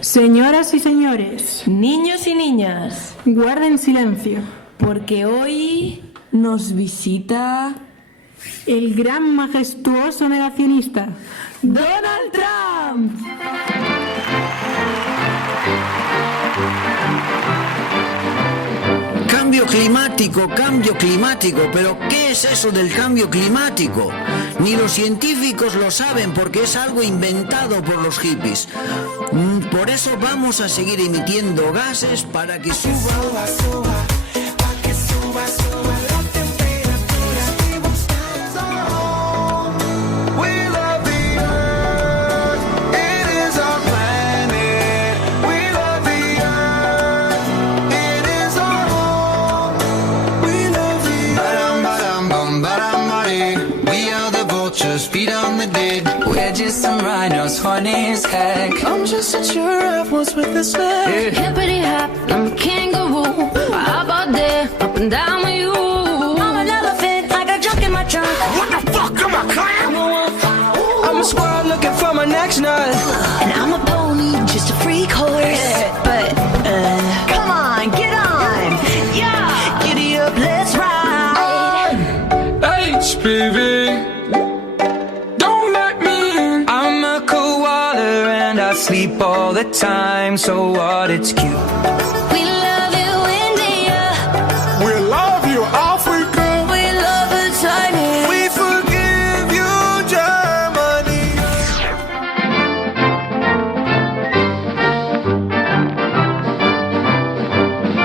Señoras y señores, Niños y niñas, guarden silencio. porque hoy nos visita El gran majestuoso negacionista, Donald Trump. Cambio climático, pero ¿qué es eso del cambio climático? Ni los científicos lo saben porque es algo inventado por los hippies. Por eso vamos a seguir emitiendo gases para que suba. Feet on the dead. We're just some rhinos, funny as heck. I'm just a giraffe once with a snake. Hippity hop, I'm a kangaroo. How about that? Up and down with you. I'm an elephant, I got junk in my trunk. What the fuck am I, clown? I'm a squirrel looking for my next nut. And I'm a pony, just a freak horse. But, come on, get on. Yeah, giddy up, let's ride. HPV. I sleep all the time, so what? It's cute. We love you, India. We love you, Africa. We love the Chinese. We forgive you, Germany.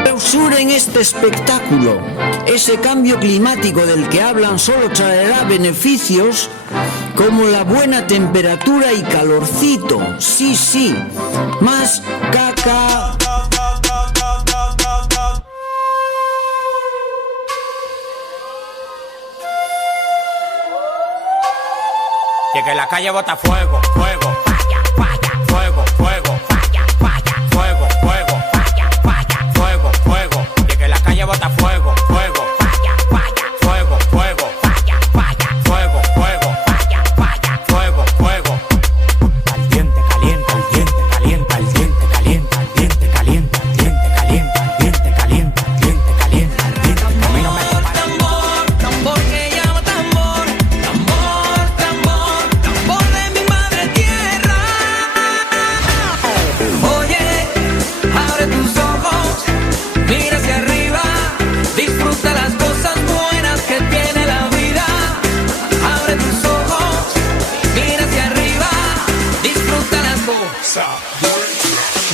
Clausuren este espectáculo. Ese cambio climático del que hablan solo traerá beneficios como la buena temperatura y calorcito. Sí, más caca. Y que la calle bota fuego, fuego, falla, falla, fuego, fuego, falla, falla, fuego, fuego, falla, falla, fuego, fuego. Y que la calle bota fuego, fuego, falla, falla, fuego, fuego, falla, falla, fuego, fuego, falla, falla, fuego, fuego. Caliente, caliente, caliente, caliente, caliente, caliente, caliente, caliente, caliente, caliente, caliente, caliente, caliente, caliente. A mí no me toca. Tambor, tambor que llama tambor, tambor, tambor, tambor de mi madre tierra. Oye, abre tus ojos, mira hacia arriba, disfruta las cosas buenas que tiene la vida. Abre tus ojos, mira hacia arriba, disfruta las cosas.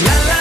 La la